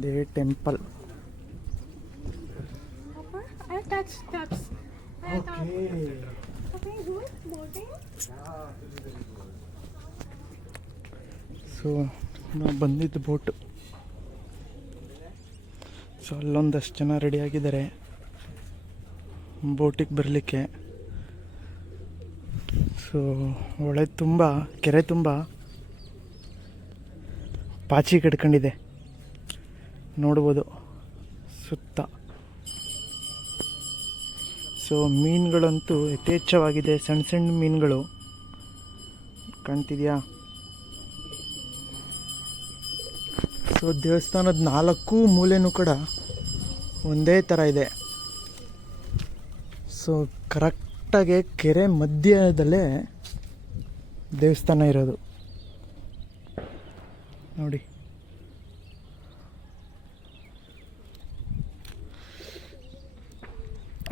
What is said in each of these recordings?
ಇದೇ temple. So ನಾವು ಬಂದಿದ್ದು ಬೋಟು. ಸೊ ಅಲ್ಲೊಂದಷ್ಟು ಜನ ರೆಡಿಯಾಗಿದ್ದಾರೆ ಬೋಟಿಗೆ ಬರಲಿಕ್ಕೆ. ಸೊ ಹೊಳೆ ತುಂಬ, ಕೆರೆ ತುಂಬ ಪಾಚಿ ಕಟ್ಕೊಂಡಿದೆ, ನೋಡ್ಬೋದು ಸುತ್ತ. ಸೊ ಮೀನುಗಳಂತೂ ಯಥೇಚ್ಛವಾಗಿದೆ, ಸಣ್ಣ ಸಣ್ಣ ಮೀನುಗಳು ಕಾಣ್ತಿದೆಯಾ. ಸೊ ದೇವಸ್ಥಾನದ 4 ಮೂಲೆನೂ ಕೂಡ ಒಂದೇ ಥರ ಇದೆ. ಸೊ ಕರೆಕ್ಟಾಗಿ ಕೆರೆ ಮಧ್ಯದಲ್ಲೇ ದೇವಸ್ಥಾನ ಇರೋದು ನೋಡಿ.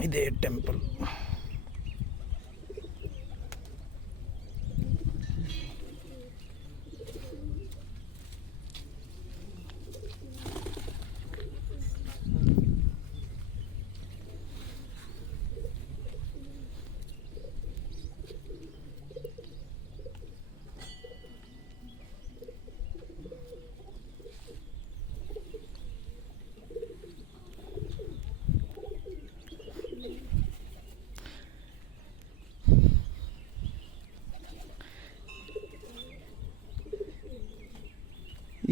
ಇದೇ ಟೆಂಪಲ್.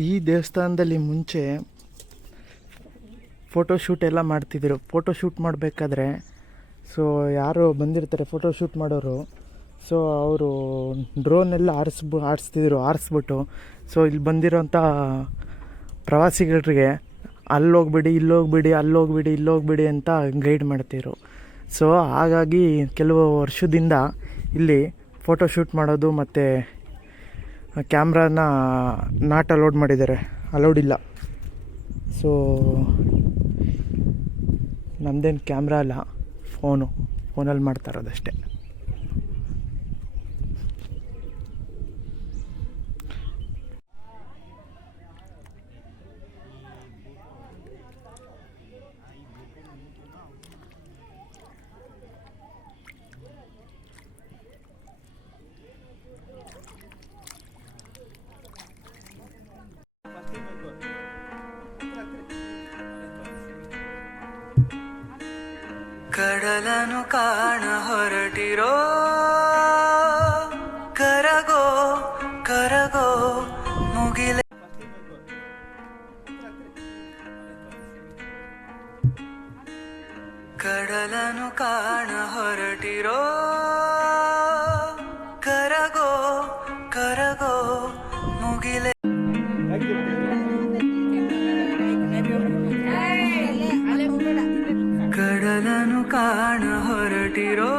ಈ ದೇವಸ್ಥಾನದಲ್ಲಿ ಮುಂಚೆ ಫೋಟೋಶೂಟ್ ಎಲ್ಲ ಮಾಡ್ತಿದ್ರು. ಫೋಟೋಶೂಟ್ ಮಾಡಬೇಕಾದ್ರೆ ಸೊ ಯಾರು ಬಂದಿರ್ತಾರೆ ಫೋಟೋಶೂಟ್ ಮಾಡೋರು, ಸೊ ಅವರು ಡ್ರೋನೆಲ್ಲ ಆರಿಸ್ಬಿಟ್ಟು ಸೊ ಇಲ್ಲಿ ಬಂದಿರೋಂಥ ಪ್ರವಾಸಿಗರಿಗೆ ಅಲ್ಲೋಗ್ಬಿಡಿ ಇಲ್ಲೋಗ್ಬಿಡಿ ಅಂತ ಗೈಡ್ ಮಾಡ್ತಿದ್ರು. ಸೊ ಹಾಗಾಗಿ ಕೆಲವು ವರ್ಷದಿಂದ ಇಲ್ಲಿ ಫೋಟೋಶೂಟ್ ಮಾಡೋದು ಮತ್ತು ಕ್ಯಾಮ್ರಾನ ನಾಟ್ ಅಲೌಡ್ ಇಲ್ಲ. ಸೊ ನಮ್ಮದೇನು ಕ್ಯಾಮ್ರಾ ಅಲ್ಲ, ಫೋನಲ್ಲಿ ಮಾಡ್ತಾ ಇರೋದಷ್ಟೇ. ಕಡಲನು ಕಾಣ ಹೊರಟಿರೋ ಕರಗೋ ಕರಗೋ ಮುಗಿಲೆ. ಕಡಲನು ಕಾಣ ಹೊರಟಿರೋ ಕರಗೋ ಕರಗೋ ಮುಗಿಲೆ. ಕಡಲನು ಕಾಣ ಹೊರಟಿರೋ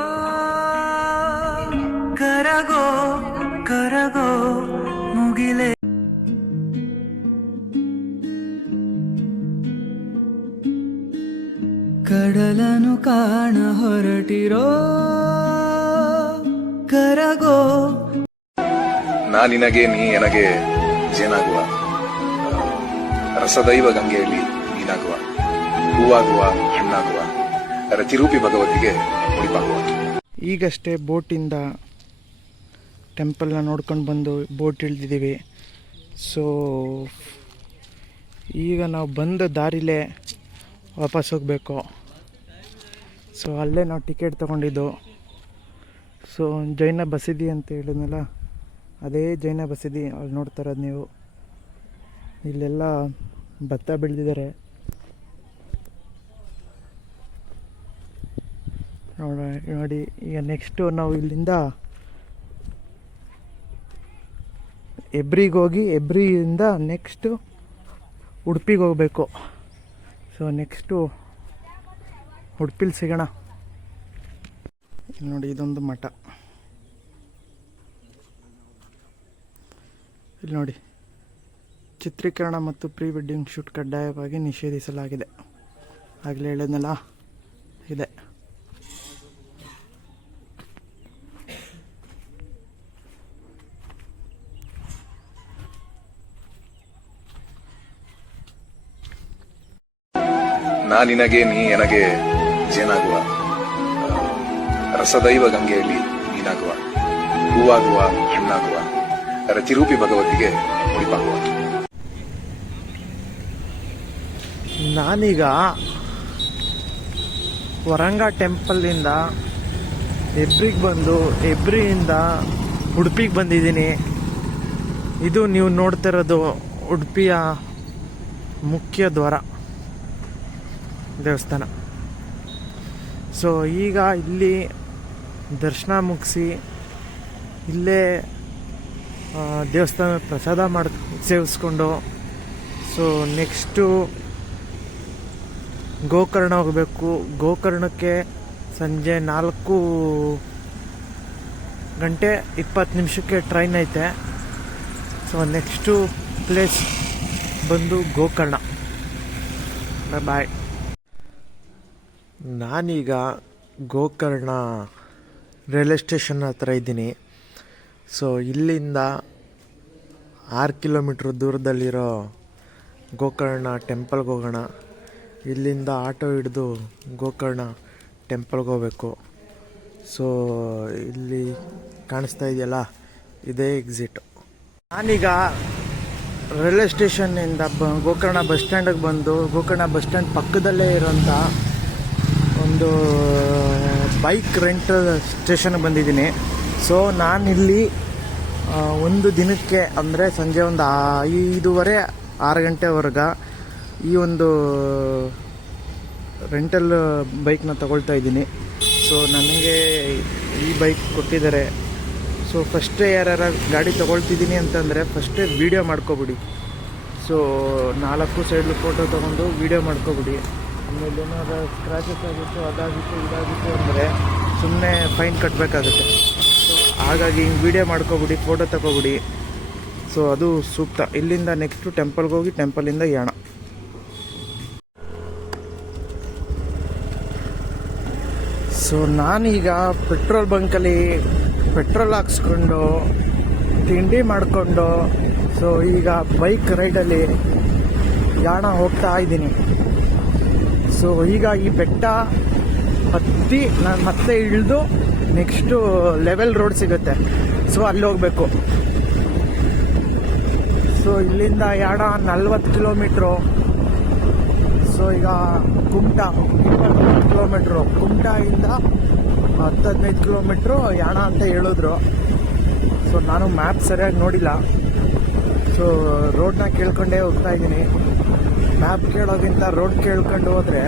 ಕರಗೋ ಕರಗೋ ಮುಗಿಲೆ. ಕಡಲನು ಕಾಣ ಹೊರಟಿರೋ ಕರಗೋ. ನಾನಿನಗೆ ನೀ ಎನಗೆ ಜೇನಾಗುವ, ರಸದೈವ ಗಂಗೆಯಲ್ಲಿ ನೀನಾಗುವ, ಹೂವಾಗುವ ಹಣ್ಣಾಗುವ, ರತಿರೂಪಿ ಭಗವತಿಗೆ ಮುಡಿಪಾಗುವ. ಈಗಷ್ಟೇ ಬೋಟಿಂದ ಟೆಂಪಲ್ನ ನೋಡ್ಕೊಂಡು ಬಂದು ಬೋಟ್ ಇಳಿದಿದ್ದೀವಿ. ಸೊ ಈಗ ನಾವು ಬಂದ ದಾರಿಲೇ ವಾಪಸ್ ಹೋಗಬೇಕು. ಸೊ ಅಲ್ಲೇ ನಾವು ಟಿಕೆಟ್ ತೊಗೊಂಡಿದ್ದು. ಸೊ ಜೈನ ಬಸದಿ ಅಂತ ಹೇಳಿದ್ನಲ್ಲ, ಅದೇ ಜೈನ ಬಸದಿ. ಅಲ್ಲಿ ನೋಡ್ತಾ ಇರೋದು ನೀವು, ಇಲ್ಲೆಲ್ಲ ಭತ್ತ ಬೆಳೆದಿದ್ದಾರೆ ನೋಡಿ. ಈಗ ನೆಕ್ಸ್ಟು ನಾವು ಇಲ್ಲಿಂದ ಹೆಬ್ರಿಗೆ ಹೋಗಿ ಹೆಬ್ರಿಯಿಂದ ನೆಕ್ಸ್ಟು ಉಡುಪಿಗೆ ಹೋಗಬೇಕು. ಸೊ ನೆಕ್ಸ್ಟು ಉಡುಪಿಲಿ ಸಿಗೋಣ. ಇಲ್ಲಿ ನೋಡಿ, ಇದೊಂದು ಮಠ. ಇಲ್ಲಿ ನೋಡಿ, ಚಿತ್ರೀಕರಣ ಮತ್ತು ಪ್ರೀ ವೆಡ್ಡಿಂಗ್ ಶೂಟ್ ಕಡ್ಡಾಯವಾಗಿ ನಿಷೇಧಿಸಲಾಗಿದೆ. ಆಗಲೇ ಹೇಳಿದ್ನಲ್ಲ, ಇದೆ. ನಾ ನಿನಗೆ ನೀ ನನಗೆ ಜೇನಾಗುವ, ರಸದೈವ ಗಂಗೆಯಲ್ಲಿ ನೀನಾಗುವ, ಹೂವಾಗುವ ಹಣ್ಣಾಗುವ, ರತಿರೂಪಿ ಭಗವತಿಗೆ ಮುಡಿಪಾಗುವ. ನಾನೀಗ ವರಂಗ ಟೆಂಪಲ್ಲಿಂದ ಹೆಬ್ರಿಗೆ ಬಂದು ಹೆಬ್ರಿಯಿಂದ ಉಡುಪಿಗೆ ಬಂದಿದ್ದೀನಿ. ಇದು ನೀವು ನೋಡ್ತಿರೋದು ಉಡುಪಿಯ ಮುಖ್ಯ ದ್ವಾರ ದೇವಸ್ಥಾನ. ಸೊ ಈಗ ಇಲ್ಲಿ ದರ್ಶನ ಮುಗಿಸಿ ಇಲ್ಲೇ ದೇವಸ್ಥಾನ ಪ್ರಸಾದ ಸೇವಿಸ್ಕೊಂಡು ಸೊ ನೆಕ್ಸ್ಟು ಗೋಕರ್ಣ ಹೋಗಬೇಕು. ಗೋಕರ್ಣಕ್ಕೆ ಸಂಜೆ 4:20 ಟ್ರೈನ್ ಐತೆ. ಸೊ ನೆಕ್ಸ್ಟು ಪ್ಲೇಸ್ ಬಂದು ಗೋಕರ್ಣ. ಬಾಯ್. ನಾನೀಗ ಗೋಕರ್ಣ ರೈಲ್ವೆ ಸ್ಟೇಷನ್ ಹತ್ರ ಇದ್ದೀನಿ. ಸೊ ಇಲ್ಲಿಂದ 6 ಕಿಲೋಮೀಟ್ರ್ ದೂರದಲ್ಲಿರೋ ಗೋಕರ್ಣ ಟೆಂಪಲ್ಗೆ ಹೋಗೋಣ. ಇಲ್ಲಿಂದ ಆಟೋ ಹಿಡಿದು ಗೋಕರ್ಣ ಟೆಂಪಲ್ಗೆ ಹೋಗಬೇಕು. ಸೊ ಇಲ್ಲಿ ಕಾಣಿಸ್ತಾ ಇದೆಯಲ್ಲ, ಇದೇ ಎಕ್ಸಿಟ್. ನಾನೀಗ ರೈಲ್ವೆ ಸ್ಟೇಷನ್ನಿಂದ ಗೋಕರ್ಣ ಬಸ್ ಸ್ಟ್ಯಾಂಡಿಗೆ ಬಂದು ಗೋಕರ್ಣ ಬಸ್ ಸ್ಟ್ಯಾಂಡ್ ಪಕ್ಕದಲ್ಲೇ ಇರೋಂಥ ಒಂದು ಬೈಕ್ ರೆಂಟಲ್ ಸ್ಟೇಷನ್ಗೆ ಬಂದಿದ್ದೀನಿ. ಸೊ ನಾನಿಲ್ಲಿ ಒಂದು ದಿನಕ್ಕೆ ಅಂದರೆ ಸಂಜೆ ಒಂದು 5:30-6 ಗಂಟೆವರೆಗೆ ಈ ಒಂದು ರೆಂಟಲ್ ಬೈಕ್ನ ತಗೊಳ್ತಾ ಇದ್ದೀನಿ. ಸೊ ನನಗೆ ಈ ಬೈಕ್ ಕೊಟ್ಟಿದ್ದಾರೆ. ಸೊ ಫಸ್ಟೇ ಯಾರು ಗಾಡಿ ತೊಗೊಳ್ತಿದ್ದೀನಿ ಅಂತಂದರೆ ಫಸ್ಟೇ ವೀಡಿಯೋ ಮಾಡ್ಕೊಬಿಡಿ. ಸೊ 4 ಸೈಡ್ಲು ಫೋಟೋ ತೊಗೊಂಡು ವೀಡಿಯೋ ಮಾಡ್ಕೊಬಿಡಿ. ಆಮೇಲೆ ಏನಾದ್ರು ಸ್ಕ್ರ್ಯಾಚಸ್ ಆಗಿತ್ತು, ಅದಾಗಿತ್ತು, ಇದಾಗಿತ್ತು ಅಂದರೆ ಸುಮ್ಮನೆ ಫೈನ್ ಕಟ್ಟಬೇಕಾಗುತ್ತೆ. ಸೊ ಹಾಗಾಗಿ ಹಿಂಗೆ ವೀಡಿಯೋ ಮಾಡ್ಕೊಬಿಡಿ, ಫೋಟೋ ತಗೊಬಿಡಿ. ಸೊ ಅದು ಸೂಕ್ತ. ಇಲ್ಲಿಂದ ನೆಕ್ಸ್ಟು ಟೆಂಪಲ್ಗೆ ಹೋಗಿ ಟೆಂಪಲಿಂದ ಯಾಣ. ಸೊ ನಾನೀಗ ಪೆಟ್ರೋಲ್ ಬಂಕಲ್ಲಿ ಪೆಟ್ರೋಲ್ ಹಾಕ್ಸ್ಕೊಂಡು ತಿಂಡಿ ಮಾಡಿಕೊಂಡು ಸೊ ಈಗ ಬೈಕ್ ರೈಡಲ್ಲಿ ಯಾಣ ಹೋಗ್ತಾ ಇದ್ದೀನಿ. ಸೊ ಈಗ ಈ ಬೆಟ್ಟ ಹತ್ತಿ ನಾನು ಮತ್ತೆ ಇಳಿದು ನೆಕ್ಸ್ಟು ಲೆವೆಲ್ ರೋಡ್ ಸಿಗುತ್ತೆ. ಸೊ ಅಲ್ಲಿ ಹೋಗಬೇಕು. ಸೊ ಇಲ್ಲಿಂದ ಯಾಣ 40 ಕಿಲೋಮೀಟ್ರು. ಸೊ ಈಗ ಕುಮಟಾ 20 ಕಿಲೋಮೀಟ್ರು. ಕುಮಟಾಯಿಂದ 10-15 ಕಿಲೋಮೀಟ್ರು ಯಾಣ ಅಂತ ಹೇಳಿದ್ರು. ಸೊ ನಾನು ಮ್ಯಾಪ್ ಸರಿಯಾಗಿ ನೋಡಿಲ್ಲ. ಸೊ ರೋಡ್ನ ಕೇಳ್ಕೊಂಡೇ ಹೋಗ್ತಾ ಇದ್ದೀನಿ. ಮ್ಯಾಪ್ ಕೇಳೋಕ್ಕಿಂತ ರೋಡ್ ಕೇಳ್ಕೊಂಡು ಹೋದರೆ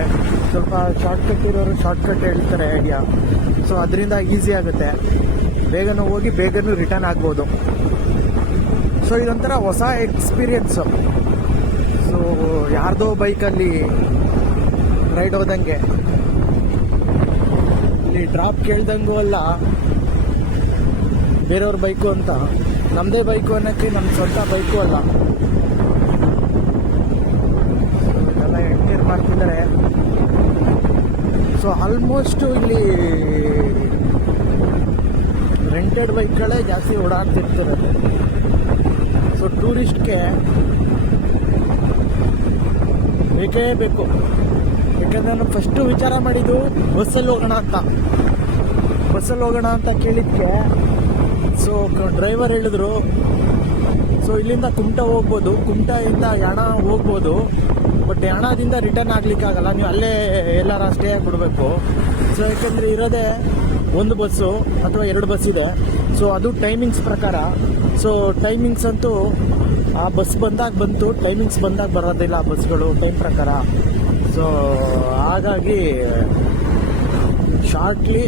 ಸ್ವಲ್ಪ ಶಾರ್ಟ್ಕಟ್ ಇರೋರು ಶಾರ್ಟ್ಕಟ್ ಹೇಳ್ತಾರೆ ಐಡಿಯಾ. ಸೊ ಅದರಿಂದ ಈಸಿ ಆಗುತ್ತೆ, ಬೇಗನೂ ಹೋಗಿ ಬೇಗನೂ ರಿಟರ್ನ್ ಆಗ್ಬೋದು. ಸೊ ಇದೊಂಥರ ಹೊಸ ಎಕ್ಸ್ಪೀರಿಯನ್ಸು. ಸೊ ಯಾರ್ದೋ ಬೈಕಲ್ಲಿ ರೈಡ್ ಹೋದಂಗೆ, ಇಲ್ಲಿ ಡ್ರಾಪ್ ಕೇಳ್ದಂಗೂ ಅಲ್ಲ, ಬೇರೆಯವ್ರ ಬೈಕು ಅಂತ. ನಮ್ಮದೇ ಬೈಕು ಅನ್ನೋಕ್ಕೆ ನಮ್ಮ ಸ್ವಂತ ಬೈಕು ಅಲ್ಲ. ಇದೆಲ್ಲ ಎಣ್ಣೀರು ಮಾಡ್ತಿದ್ದಾರೆ. ಸೊ ಆಲ್ಮೋಸ್ಟು ಇಲ್ಲಿ ರೆಂಟೆಡ್ ಬೈಕ್ಗಳೇ ಜಾಸ್ತಿ ಓಡಾಡ್ತಿರ್ತಾರೆ. ಸೊ ಟೂರಿಸ್ಟ್ಗೆ ಬೇಕೇ ಬೇಕು. ಯಾಕಂದರೆ ನಾನು ಫಸ್ಟು ವಿಚಾರ ಮಾಡಿದ್ದು ಬಸ್ಸಲ್ಲಿ ಹೋಗೋಣ ಅಂತ ಕೇಳಿದ್ದಕ್ಕೆ ಸೊ ಡ್ರೈವರ್ ಹೇಳಿದ್ರು ಸೊ ಇಲ್ಲಿಂದ ಕುಮಟಾ ಹೋಗ್ಬೋದು, ಕುಮಟಾದಿಂದ ಯಾಣ ಹೋಗ್ಬೋದು, ಬಟ್ ಯಾಣದಿಂದ ರಿಟರ್ನ್ ಆಗ್ಲಿಕ್ಕಾಗಲ್ಲ, ನೀವು ಅಲ್ಲೇ ಎಲ್ಲಾರ ಸ್ಟೇ ಆಗಿಬಿಡ್ಬೇಕು. ಸೊ ಯಾಕೆಂದರೆ ಇರೋದೇ ಒಂದು ಬಸ್ಸು ಅಥವಾ 2 ಬಸ್ ಇದೆ. ಸೊ ಅದು ಟೈಮಿಂಗ್ಸ್ ಪ್ರಕಾರ. ಸೊ ಟೈಮಿಂಗ್ಸ್ ಅಂತೂ ಆ ಬಸ್ ಬಂದಾಗ ಬಂತು, ಟೈಮಿಂಗ್ಸ್ ಬಂದಾಗ ಬರೋದಿಲ್ಲ ಆ ಬಸ್ಗಳು ಟೈಮ್ ಪ್ರಕಾರ. ಸೊ ಹಾಗಾಗಿ ಶಾರ್ಟ್ಲಿ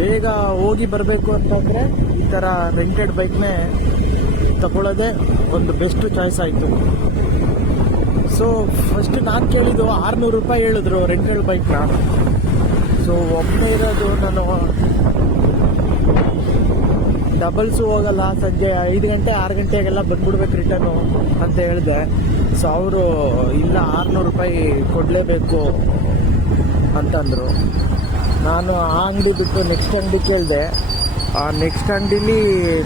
ಬೇಗ ಹೋಗಿ ಬರಬೇಕು ಅಂತಂದರೆ ಥರ ರೆಂಟೆಡ್ ಬೈಕ್ನೇ ತಗೊಳ್ಳೋದೇ ಒಂದು ಬೆಸ್ಟ್ ಚಾಯ್ಸ್ ಆಯಿತು. ಸೊ ಫಸ್ಟ್ ನಾನು ಕೇಳಿದ್ದು 600 ರೂಪಾಯಿ ಹೇಳಿದ್ರು ರೆಂಟೆಡ್ ಬೈಕ್ನ. ಸೊ ಒಬ್ಬನೇ ಇರೋದು ನಾನು, ಡಬಲ್ಸು ಹೋಗಲ್ಲ, ಸಂಜೆ 5 ಗಂಟೆ 6 ಗಂಟೆಗೆಲ್ಲ ಬಂದ್ಬಿಡ್ಬೇಕು ರಿಟರ್ನು ಅಂತ ಹೇಳಿದೆ. ಸೊ ಅವರು ಇಲ್ಲ 600 ರೂಪಾಯಿ ಕೊಡಲೇಬೇಕು ಅಂತಂದರು. ನಾನು ಆ ಅಂಗಡಿ ಬಿಟ್ಟು ನೆಕ್ಸ್ಟ್ ಅಂಗಡಿ ಕೇಳಿದೆ. ಆ ನೆಕ್ಸ್ಟ್ ಅಂಗಡೀಲಿ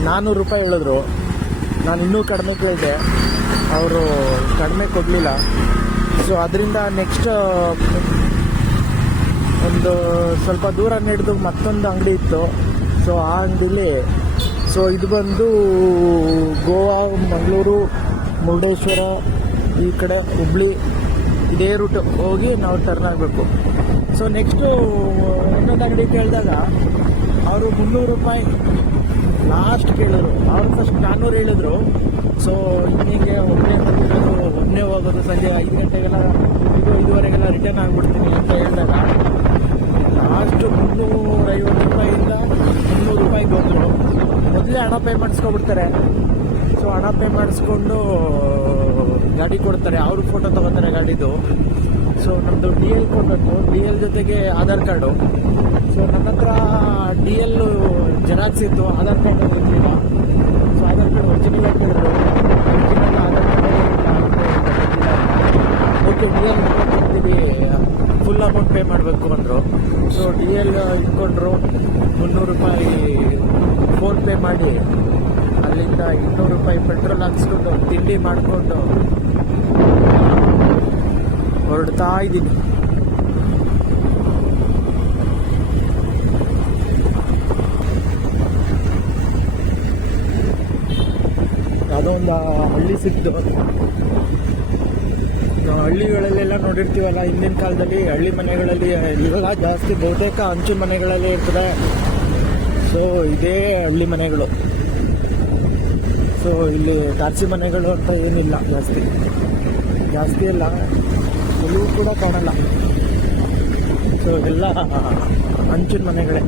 400 ರೂಪಾಯಿ ಹೇಳಿದ್ರು. ನಾನು ಇನ್ನೂ ಕಡಿಮೆ ಕೇಳಿದೆ, ಅವರು ಕಡಿಮೆ ಕೊಡಲಿಲ್ಲ. ಸೊ ಅದರಿಂದ ನೆಕ್ಸ್ಟ್ ಒಂದು ಸ್ವಲ್ಪ ದೂರ ನಡೆದು ಮತ್ತೊಂದು ಅಂಗಡಿ ಇತ್ತು. ಸೊ ಆ ಅಂಗಡೀಲಿ, ಸೊ ಇದು ಬಂದು ಗೋವಾ, ಮಂಗಳೂರು, ಮುರುಡೇಶ್ವರ, ಈ ಕಡೆ ಹುಬ್ಳಿ, ಇದೇ ರೂಟ್ ಹೋಗಿ ನಾವು ಟರ್ನ್ ಆಗಬೇಕು. ಸೊ ನೆಕ್ಸ್ಟು ಇನ್ನೊಂದು ಅಂಗಡಿ ಕೇಳಿದಾಗ ಅವರು 300 ರೂಪಾಯಿ ಲಾಸ್ಟ್ ಕೇಳಿದ್ರು. ಅವರು ಫಸ್ಟ್ 400 ಹೇಳಿದ್ರು. ಸೊ ಹೀಗೆ ಒಬ್ಬನೇ ಹೋಗೋದು, ಸಂಜೆ 5 ಗಂಟೆಗೆಲ್ಲ 5:30 ರಿಟರ್ನ್ ಆಗಿಬಿಡ್ತೀನಿ ಅಂತ ಹೇಳಿದಾಗ ಲಾಸ್ಟ್ 350 ರೂಪಾಯಿಂದ 300 ರೂಪಾಯಿಗೆ ಬಂದರು. ಮೊದಲೇ ಹಣ ಪೇ ಮಾಡಿಸ್ಕೊಬಿಡ್ತಾರೆ. ಸೊ ಹಣ ಪೇ ಮಾಡಿಸ್ಕೊಂಡು ಗಾಡಿ ಕೊಡ್ತಾರೆ, ಅವರು ಫೋಟೋ ತೊಗೋತಾರೆ ಗಾಡಿದು. ಸೊ ನಮ್ಮದು DL ಕೊಡಬೇಕು, DL ಜೊತೆಗೆ ಆಧಾರ್ ಕಾರ್ಡು. ಸೊ ನನ್ನ ಹತ್ರ DL ಜೆರಾಕ್ಸ್ ಇತ್ತು, ಆಧಾರ್ ಕಾರ್ಡು ಇರಲಿಲ್ಲ. ಸೊ ಆಧಾರ್ ಕಾರ್ಡ್ ಒರಿಜಿನಲ್ ಹಾಕಿದ್ರು, original Aadhaar card okay DL ಇಟ್ಕೊಡ್ತೀವಿ, ಫುಲ್ ಅಮೌಂಟ್ ಪೇ ಮಾಡಬೇಕು ಅಂದರು. ಸೊ DL ಇಟ್ಕೊಂಡ್ರು, 300 ರೂಪಾಯಿ ಫೋನ್ಪೇ ಮಾಡಿ ಅಲ್ಲಿಂದ 200 ರೂಪಾಯಿ ಪೆಟ್ರೋಲ್ ಹಾಕ್ಸ್ಕೊಂಡು ತಿಂಡಿ ಮಾಡಿಕೊಂಡು ಹೊರಡ್ತಾ ಇದ್ದೀನಿ. ಅದೊಂದು ಹಳ್ಳಿ ಸಿಕ್ತು. ನಾವು ಹಳ್ಳಿಗಳಲ್ಲೆಲ್ಲ ನೋಡಿರ್ತೀವಲ್ಲ, ಹಿಂದಿನ ಕಾಲದಲ್ಲಿ ಹಳ್ಳಿ ಮನೆಗಳಲ್ಲಿ, ಇವಾಗ ಜಾಸ್ತಿ ಬಹುತೇಕ ಹಂಚಿನ ಮನೆಗಳಲ್ಲಿ ಇರ್ತದೆ. ಸೊ ಇದೇ ಹಳ್ಳಿ ಮನೆಗಳು. ಸೊ ಇಲ್ಲಿ ತಾರಸಿ ಮನೆಗಳು ಅಂತ ಏನಿಲ್ಲ, ಜಾಸ್ತಿ ಇಲ್ಲ, ಎಲ್ಲೂ ಕೂಡ ಕಾಣಲ್ಲ. ಸೊ ಎಲ್ಲ ಹಂಚಿನ ಮನೆಗಳೇ.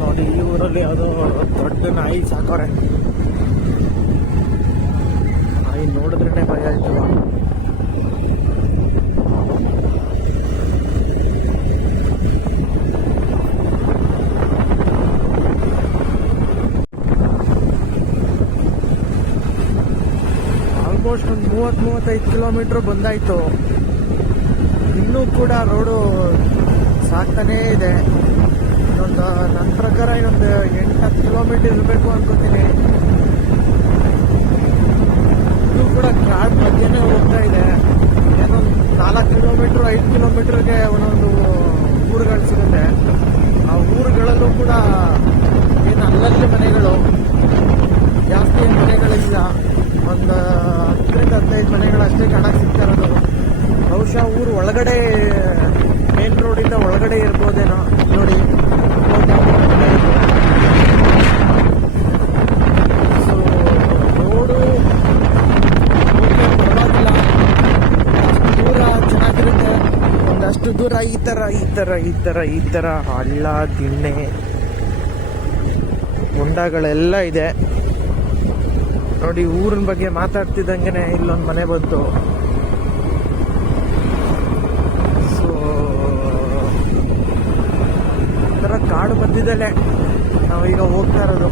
ನೋಡಿ, ಈ ಊರಲ್ಲಿ ಯಾವುದೋ ದೊಡ್ಡ ನಾಯಿ ಸಾಕೋರೆ. ನಾಯಿ ನೋಡಿದ್ರೇ ಭಯ ಆಯ್ತಲ್ಲ. ಆಲ್ಮೋಸ್ಟ್ ಒಂದು 30-35 ಕಿಲೋಮೀಟ್ರ್ ಬಂದಾಯಿತು. ಇನ್ನೂ ಕೂಡ ರೋಡು ಸಾಕ್ತಾನೇ ಇದೆ. ಇನ್ನೊಂದು ನನ್ನ ಪ್ರಕಾರ ಇನ್ನೊಂದು 8-10 ಕಿಲೋಮೀಟರ್ ಇರಬೇಕು ಅನ್ಕೋತೀನಿ. ಇನ್ನೂ ಕೂಡ ಕಾಡ್ ಮಧ್ಯೆನೇ ಹೋಗ್ತಾ ಇದೆ. ಏನೋ 4 ಕಿಲೋಮೀಟ್ರ್ 5 ಕಿಲೋಮೀಟ್ರಿಗೆ ಒಂದೊಂದು ಊರುಗಳು ಸಿಗುತ್ತೆ. ಆ ಊರುಗಳಲ್ಲೂ ಕೂಡ ಏನು ಅಲ್ಲಲ್ಲಿ ಮನೆಗಳು, ಜಾಸ್ತಿ ಮನೆಗಳಿಲ್ಲ. ಒಂದು 10-15 ಮನೆಗಳಷ್ಟೇ ಕಾಣಕ್ಕೆ ಸಿಗ್ತಾ ಇರೋದು. ಬಹುಶಃ ಊರು ಒಳಗಡೆ, ಮೇನ್ ರೋಡಿಂದ ಒಳಗಡೆ ಇರ್ಬೋದೇನೋ. ನೋಡಿ, ಸೊ ರೋಡು ಪರವಾಗಿಲ್ಲ, ದೂರ ಚೆನ್ನಾಗಿರುತ್ತೆ. ಒಂದಷ್ಟು ದೂರ ಈ ಥರ ಹಳ್ಳ, ದಿಣ್ಣೆ, ಹೊಂಡಗಳೆಲ್ಲ ಇದೆ. ನೋಡಿ, ಊರಿನ ಬಗ್ಗೆ ಮಾತಾಡ್ತಿದ್ದಂಗೆ ಇಲ್ಲೊಂದು ಮನೆ ಬಂತು. ಸೊ ಥರ ಕಾಡು ಮಧ್ಯದಲ್ಲೇ ನಾವೀಗ ಹೋಗ್ತಾ ಇರೋದು.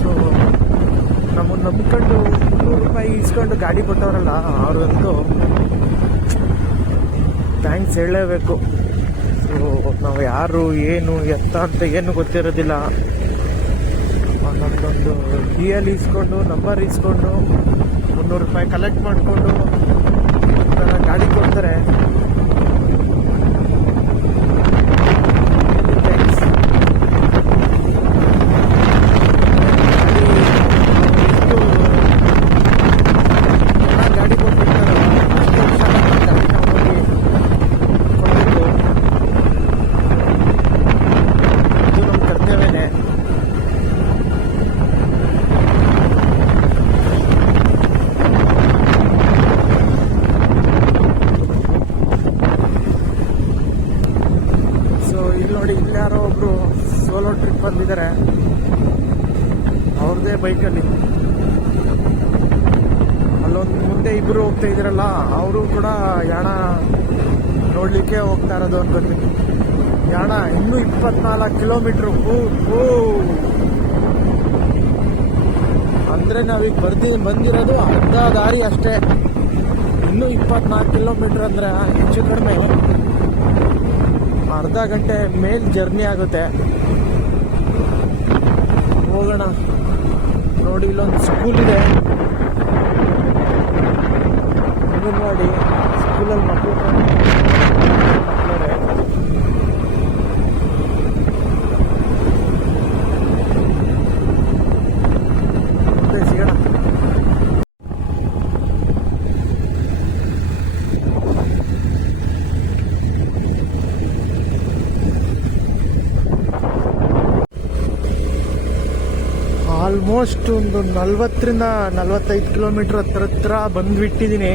ಸೊ ನಮ್ಮನ್ನು ನಂಬ್ಕೊಂಡು 200 ರೂಪಾಯಿ ಇಸ್ಕೊಂಡು ಗಾಡಿ ಕೊಟ್ಟವರಲ್ಲ, ಅವ್ರಿಗಂತೂ ಥ್ಯಾಂಕ್ಸ್ ಹೇಳಲೇಬೇಕು. ಸೊ ನಾವು ಯಾರು, ಏನು, ಎತ್ತ ಅಂತ ಏನು ಗೊತ್ತಿರೋದಿಲ್ಲ. ನಮ್ಮದೊಂದು DL ಇಸ್ಕೊಂಡು, ನಂಬರ್ ಇಸ್ಕೊಂಡು 300 ರೂಪಾಯಿ ಕಲೆಕ್ಟ್ ಮಾಡಿಕೊಂಡು ಗಾಡಿ ಕೊಡ್ತಾರೆ. ಗಾಡಿ ಕೊಟ್ಬಿಡ್ತಾರಲ್ಲ, ಅಷ್ಟು ಗಾಡಿ ನಾವು ಹೋಗಿ ಕೊಡಬೇಕು. ಇದು ನಮ್ಮ ಕರ್ತವ್ಯನೇ. ಬಂದಿದ್ದಾರೆ ಅವ್ರದ್ದೇ ಬೈಕಲ್ಲಿ. ಅಲ್ಲೊಂದು ಮುಂದೆ ಇಬ್ಬರು ಹೋಗ್ತಾ ಇದ್ದೀರಲ್ಲ, ಅವರು ಕೂಡ ಯಾಣ ನೋಡಲಿಕ್ಕೆ ಹೋಗ್ತಾ ಇರೋದು ಅನ್ಕೋತೀನಿ. ಯಾಣ ಇನ್ನೂ 24 ಕಿಲೋಮೀಟ್ರು. ಅಂದರೆ ನಾವೀಗ ಬಂದಿರೋದು ಅರ್ಧ ದಾರಿ ಅಷ್ಟೇ. ಇನ್ನೂ 24 ಕಿಲೋಮೀಟ್ರ್ ಅಂದರೆ ಹೆಚ್ಚು ಕಡಿಮೆ ಅರ್ಧ ಗಂಟೆ ಮೇಲ್ ಜರ್ನಿ ಆಗುತ್ತೆ. ಹೋಗೋಣ. ನೋಡಿ, ಇಲ್ಲೊಂದು ಸ್ಕೂಲ್ ಇದೆ, ಅಂಗನವಾಡಿ. ಸ್ಕೂಲಲ್ಲಿ ಮಕ್ಕಳೇ. ಮತ್ತೆ ಸಿಗೋಣ. ಆಲ್ಮೋಸ್ಟ್ ಒಂದು 40ರಿಂದ 45 ಕಿಲೋಮೀಟ್ರ್ ಹತ್ರ ಬಂದುಬಿಟ್ಟಿದ್ದೀನಿ.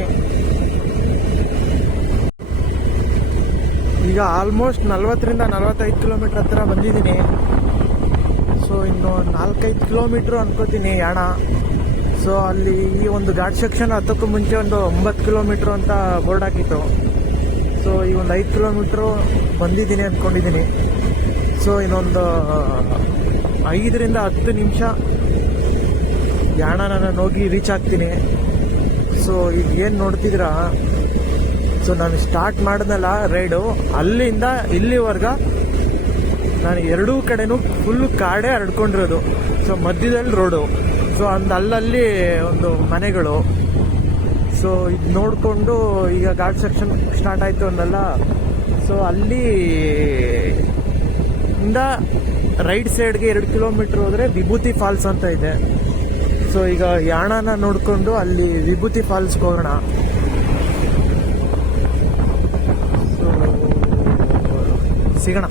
ಈಗ ಆಲ್ಮೋಸ್ಟ್ 40ರಿಂದ 45 ಕಿಲೋಮೀಟ್ರ್ ಹತ್ರ ಬಂದಿದ್ದೀನಿ. ಸೊ ಇನ್ನು 4-5 ಕಿಲೋಮೀಟ್ರು ಅನ್ಕೋತೀನಿ ಯಾಣ. ಸೊ ಅಲ್ಲಿ ಈ ಒಂದು ಘಾಟ್ ಸೆಕ್ಷನ್ ಹತ್ತಕ್ಕೂ ಮುಂಚೆ ಒಂದು 9 ಕಿಲೋಮೀಟ್ರು ಅಂತ ಬೋರ್ಡ್ ಹಾಕಿತ್ತು. ಸೊ ಈ ಒಂದು 5 ಕಿಲೋಮೀಟ್ರು ಬಂದಿದ್ದೀನಿ ಅಂದ್ಕೊಂಡಿದ್ದೀನಿ. ಸೊ ಇನ್ನೊಂದು 5ರಿಂದ 10 ನಿಮಿಷ ಯಾಣ ನಾನು ಹೋಗಿ ರೀಚ್ ಆಗ್ತೀನಿ. ಸೊ ಈಗ ಏನು ನೋಡ್ತಿದ್ದೀರಾ, ಸೊ ನಾನು ಸ್ಟಾರ್ಟ್ ಮಾಡಿದ್ನಲ್ಲ ರೈಡು, ಅಲ್ಲಿಂದ ಇಲ್ಲಿವರೆಗೆ ನಾನು ಎರಡೂ ಕಡೆನೂ ಫುಲ್ಲು ಕಾಡೇ ಹರಡ್ಕೊಂಡಿರೋದು. ಸೊ ಮಧ್ಯದಲ್ಲಿ ರೋಡು, ಸೊ ಅಲ್ಲಲ್ಲಿ ಒಂದು ಮನೆಗಳು. ಸೊ ಇದು ನೋಡಿಕೊಂಡು ಈಗ ಘಾಟ್ ಸೆಕ್ಷನ್ ಸ್ಟಾರ್ಟ್ ಆಯಿತು ಅಂದಲ್ಲ, ಸೊ ಅಲ್ಲಿ ಇಂದ ರೈಟ್ ಸೈಡ್ಗೆ 2 ಕಿಲೋಮೀಟ್ರ್ ಹೋದರೆ ವಿಭೂತಿ ಫಾಲ್ಸ್ ಅಂತ ಇದೆ. ಸೊ ಈಗ ಯಾಣನ ನೋಡಿಕೊಂಡು ಅಲ್ಲಿ ವಿಭೂತಿ ಫಾಲ್ಸ್ಗೆ ಹೋಗೋಣ. ಸೊ ಸಿಗೋಣ.